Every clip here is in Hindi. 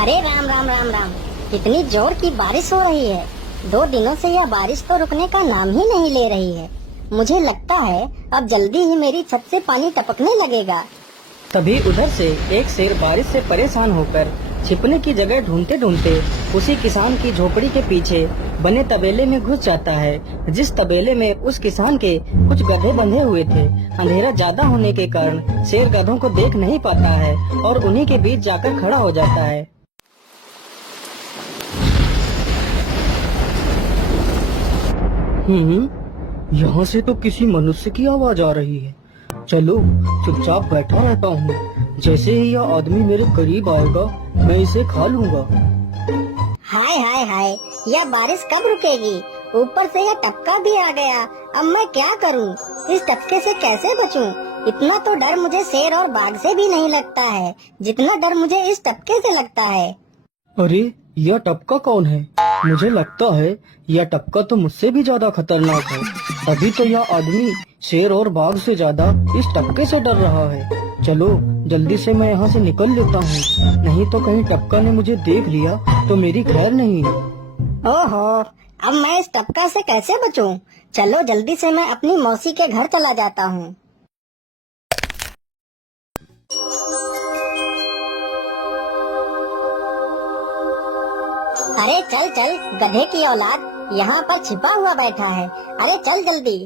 अरे राम राम राम राम। इतनी जोर की बारिश हो रही है। 2 दिनों से यह बारिश तो रुकने का नाम ही नहीं ले रही है। मुझे लगता है अब जल्दी ही मेरी छत से पानी टपकने लगेगा। तभी उधर से एक शेर बारिश से परेशान होकर छिपने की जगह ढूंढते ढूंढते उसी किसान की झोपड़ी के पीछे बने तबेले में घुस जाता है, जिस तबेले में उस किसान के कुछ गधे बंधे हुए थे। अंधेरा ज्यादा होने के कारण शेर गधों को देख नहीं पाता है और उन्हीं के बीच जाकर खड़ा हो जाता है। यहाँ से तो किसी मनुष्य की आवाज आ रही है। चलो चुपचाप बैठा रहता हूँ, जैसे ही यह आदमी मेरे करीब आएगा मैं इसे खा लूँगा। हाय हाय हाय, यह बारिश कब रुकेगी? ऊपर से यह टपका भी आ गया। अब मैं क्या करूँ? इस टपके से कैसे बचूं? इतना तो डर मुझे शेर और बाघ से भी नहीं लगता है जितना डर मुझे इस टपके से लगता है। अरे यह टपका कौन है? मुझे लगता है यह टपका तो मुझसे भी ज्यादा खतरनाक है। तभी तो यह आदमी शेर और बाघ से ज्यादा इस टपके से डर रहा है। चलो जल्दी से मैं यहाँ से निकल लेता हूँ, नहीं तो कहीं टपका ने मुझे देख लिया तो मेरी खैर नहीं। ओहो, अब मैं इस टपका से कैसे बचूं? चलो जल्दी से मैं अपनी मौसी के घर चला जाता हूँ। अरे चल चल गधे की औलाद, यहाँ पर छिपा हुआ बैठा है। अरे चल जल्दी।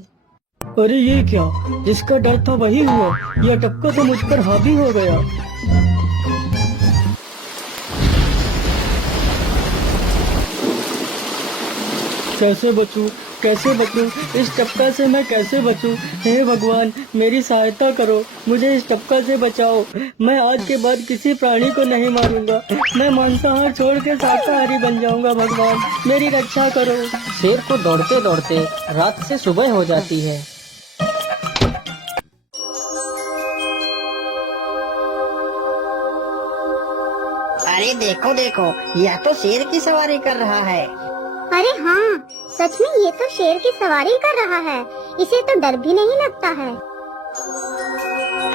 अरे ये क्या, जिसका डर था वही हुआ। यह टपका तो मुझ पर हावी हो गया। कैसे बचूं, कैसे बचूं? इस टपका से मैं कैसे बचूं? हे भगवान मेरी सहायता करो, मुझे इस टपका से बचाओ। मैं आज के बाद किसी प्राणी को नहीं मारूंगा। मैं मांसाहार छोड़ के शाकाहारी बन जाऊंगा। भगवान मेरी रक्षा करो। शेर को दौड़ते दौड़ते रात से सुबह हो जाती है। अरे देखो देखो, यह तो शेर की सवारी कर रहा है। अरे हाँ, सच में ये तो शेर की सवारी कर रहा है। इसे तो डर भी नहीं लगता है।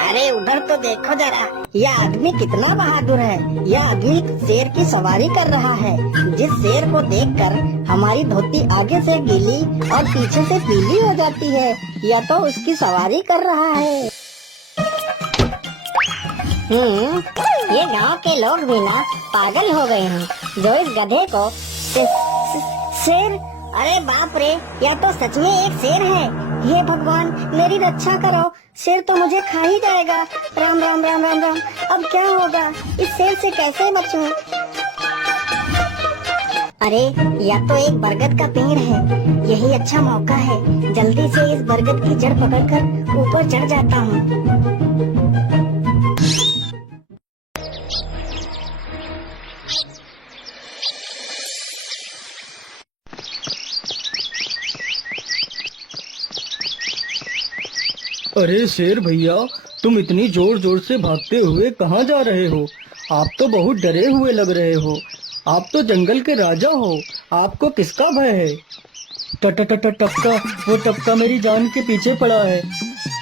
अरे उधर तो देखो जरा, यह आदमी कितना बहादुर है। यह आदमी शेर की सवारी कर रहा है। जिस शेर को देखकर हमारी धोती आगे से गीली और पीछे से पीली हो जाती है, यह तो उसकी सवारी कर रहा है। ये गांव के लोग भी ना पागल हो गए हैं जो इस गधे को शेर। अरे बाप रे, यह तो सच में एक शेर है। हे भगवान मेरी रक्षा करो, शेर तो मुझे खा ही जाएगा। राम राम राम राम राम, अब क्या होगा? इस शेर से कैसे बचूं? अरे यह तो एक बरगद का पेड़ है। यही अच्छा मौका है, जल्दी से इस बरगद की जड़ पकड़कर ऊपर चढ़ जाता हूँ। अरे शेर भैया, तुम इतनी जोर जोर से भागते हुए कहाँ जा रहे हो? आप तो बहुत डरे हुए लग रहे हो। आप तो जंगल के राजा हो, आपको किसका भय है? टपका, वो टपका मेरी जान के पीछे पड़ा है।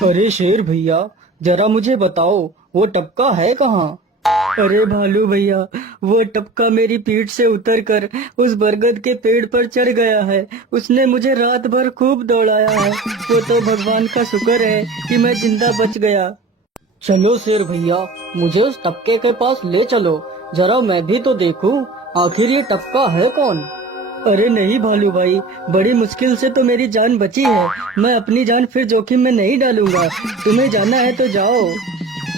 अरे शेर भैया जरा मुझे बताओ, वो टपका है कहाँ? अरे भालू भैया, वो टपका मेरी पीठ से उतरकर उस बरगद के पेड़ पर चढ़ गया है। उसने मुझे रात भर खूब दौड़ाया है। वो तो भगवान का शुक्र है कि मैं जिंदा बच गया। चलो शेर भैया, मुझे उस टपके के पास ले चलो, जरा मैं भी तो देखूं आखिर ये टपका है कौन। अरे नहीं भालू भाई, बड़ी मुश्किल से तो मेरी जान बची है। मैं अपनी जान फिर जोखिम में नहीं डालूंगा। तुम्हें जाना है तो जाओ।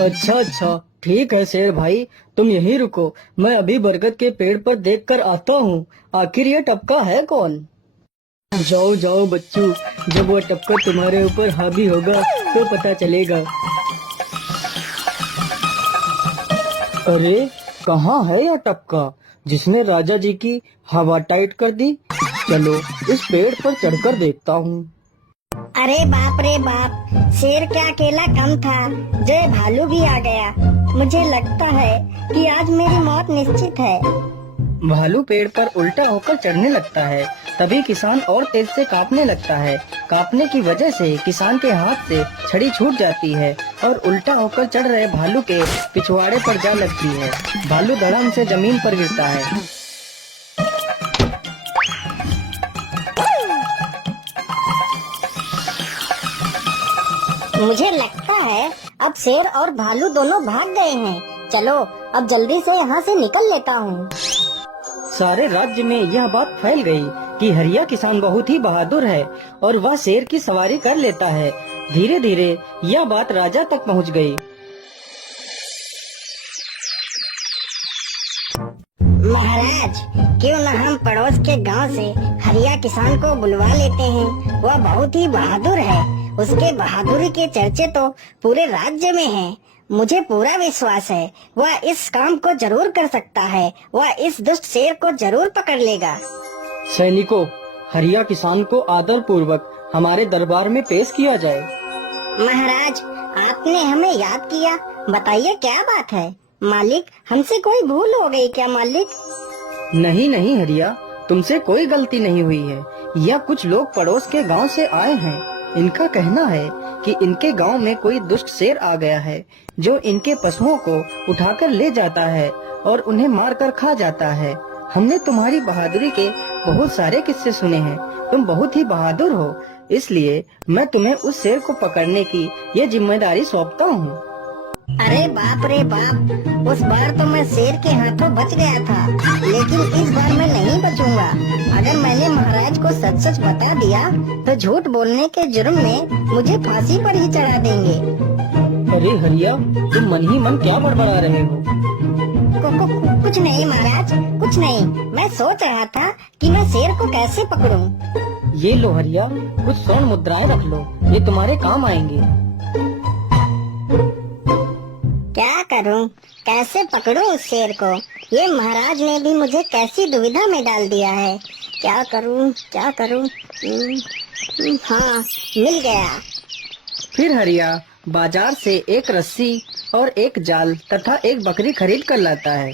अच्छा ठीक है शेर भाई, तुम यहीं रुको, मैं अभी बरगद के पेड़ पर देखकर आता हूँ आखिर ये टपका है कौन। जाओ जाओ बच्चू, जब वो टपका तुम्हारे ऊपर हावी होगा तो पता चलेगा। अरे कहाँ है यह टपका जिसने राजा जी की हवा टाइट कर दी? चलो इस पेड़ पर चढ़कर देखता हूँ। अरे बाप रे बाप, शेर क्या अकेला कम था, जो ये भालू भी आ गया। मुझे लगता है कि आज मेरी मौत निश्चित है। भालू पेड़ पर उल्टा होकर चढ़ने लगता है। तभी किसान और तेज से कांपने लगता है। कांपने की वजह से किसान के हाथ से छड़ी छूट जाती है और उल्टा होकर चढ़ रहे भालू के पिछवाड़े पर जा लगती है। भालू धड़ाम से जमीन पर गिरता है। मुझे लगता है अब शेर और भालू दोनों भाग गए हैं। चलो अब जल्दी से यहाँ से निकल लेता हूँ। सारे राज्य में यह बात फैल गई कि हरिया किसान बहुत ही बहादुर है और वह शेर की सवारी कर लेता है। धीरे धीरे यह बात राजा तक पहुँच गई। महाराज, क्यों न हम पड़ोस के गांव से हरिया किसान को बुलवा लेते हैं। वह बहुत ही बहादुर है। उसके बहादुरी के चर्चे तो पूरे राज्य में हैं। मुझे पूरा विश्वास है वह इस काम को जरूर कर सकता है। वह इस दुष्ट शेर को जरूर पकड़ लेगा। सैनिकों, हरिया किसान को आदर पूर्वक हमारे दरबार में पेश किया जाए। महाराज, आपने हमें याद किया। बताइए क्या बात है। मालिक, हमसे कोई भूल हो गई क्या मालिक? नहीं नहीं हरिया, तुमसे कोई गलती नहीं हुई है। यह कुछ लोग पड़ोस के गांव से आए हैं। इनका कहना है कि इनके गांव में कोई दुष्ट शेर आ गया है जो इनके पशुओं को उठाकर ले जाता है और उन्हें मारकर खा जाता है। हमने तुम्हारी बहादुरी के बहुत सारे किस्से सुने हैं। तुम बहुत ही बहादुर हो, इसलिए मैं तुम्हें उस शेर को पकड़ने की ये जिम्मेदारी सौंपता हूँ। अरे बाप रे बाप, उस बार तो मैं शेर के हाथों बच गया था, लेकिन इस बार मैं नहीं बचूंगा। अगर मैंने महाराज को सच सच बता दिया तो झूठ बोलने के जुर्म में मुझे फांसी पर ही चढ़ा देंगे। अरे हरिया, तुम मन ही मन क्या बड़बड़ा रहे हो? कुछ नहीं महाराज, कुछ नहीं। मैं सोच रहा था कि मैं शेर को कैसे पकड़ूं। ये लो हरिया, कुछ स्वर्ण मुद्राएं रख लो, ये तुम्हारे काम आएंगे। क्या करूं, कैसे पकड़ूं उस शेर को? ये महाराज ने भी मुझे कैसी दुविधा में डाल दिया है। क्या करूं, क्या करूं? हाँ, मिल गया। फिर हरिया बाजार से एक रस्सी और एक जाल तथा एक बकरी खरीद कर लाता है।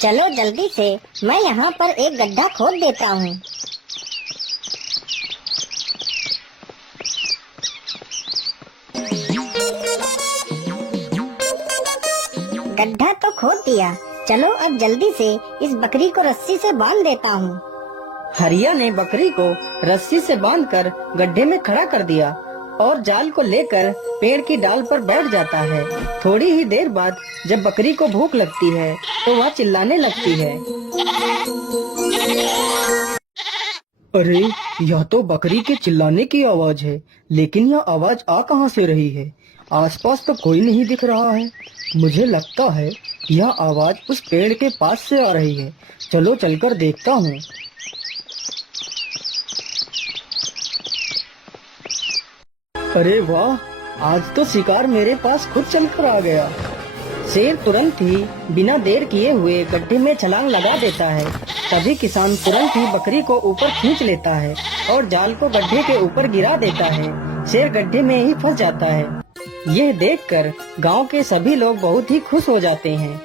चलो जल्दी से, मैं यहाँ पर एक गड्ढा खोद देता हूँ। गड्ढा तो खोद दिया। चलो अब जल्दी से इस बकरी को रस्सी से बांध देता हूँ। हरिया ने बकरी को रस्सी से बांधकर गड्ढे में खड़ा कर दिया और जाल को लेकर पेड़ की डाल पर बैठ जाता है। थोड़ी ही देर बाद जब बकरी को भूख लगती है तो वह चिल्लाने लगती है। अरे, यह तो बकरी के चिल्लाने की आवाज है, लेकिन यह आवाज आ कहां से रही है? आसपास तो कोई नहीं दिख रहा है। मुझे लगता है यह आवाज उस पेड़ के पास से आ रही है। चलो चलकर देखता हूँ। अरे वाह, आज तो शिकार मेरे पास खुद चलकर आ गया। शेर तुरंत ही बिना देर किए हुए गड्ढे में छलांग लगा देता है। तभी किसान तुरंत ही बकरी को ऊपर खींच लेता है और जाल को गड्ढे के ऊपर गिरा देता है। शेर गड्ढे में ही फंस जाता है। यह देखकर गांव के सभी लोग बहुत ही खुश हो जाते हैं।